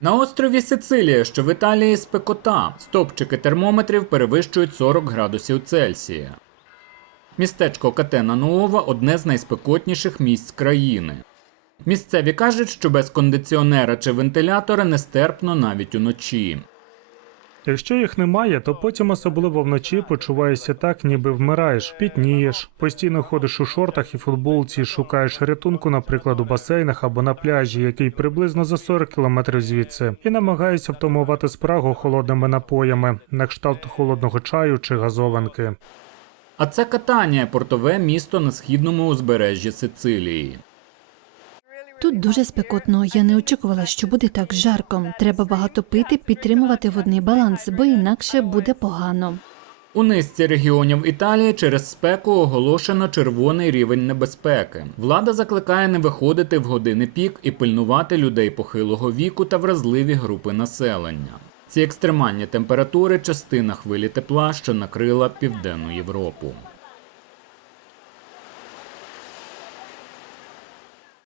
На острові Сицилія, що в Італії спекота, стопчики термометрів перевищують 40 градусів Цельсія. Містечко Катена Нуова одне з найспекотніших місць країни. Місцеві кажуть, що без кондиціонера чи вентилятора нестерпно навіть уночі. Якщо їх немає, то потім особливо вночі почуваєшся так, ніби вмираєш, пітнієш, постійно ходиш у шортах і футболці, шукаєш рятунку, наприклад, у басейнах або на пляжі, який приблизно за 40 кілометрів звідси, і намагаєшся втамувати спрагу холодними напоями, на кшталт холодного чаю чи газованки. А це Катанія, портове місто на східному узбережжі Сицилії. Тут дуже спекотно. Я не очікувала, що буде так жарко. Треба багато пити, підтримувати водний баланс, бо інакше буде погано. У низці регіонів Італії через спеку оголошено червоний рівень небезпеки. Влада закликає не виходити в години пік і пильнувати людей похилого віку та вразливі групи населення. Ці екстремальні температури частина хвилі тепла, що накрила південну Європу.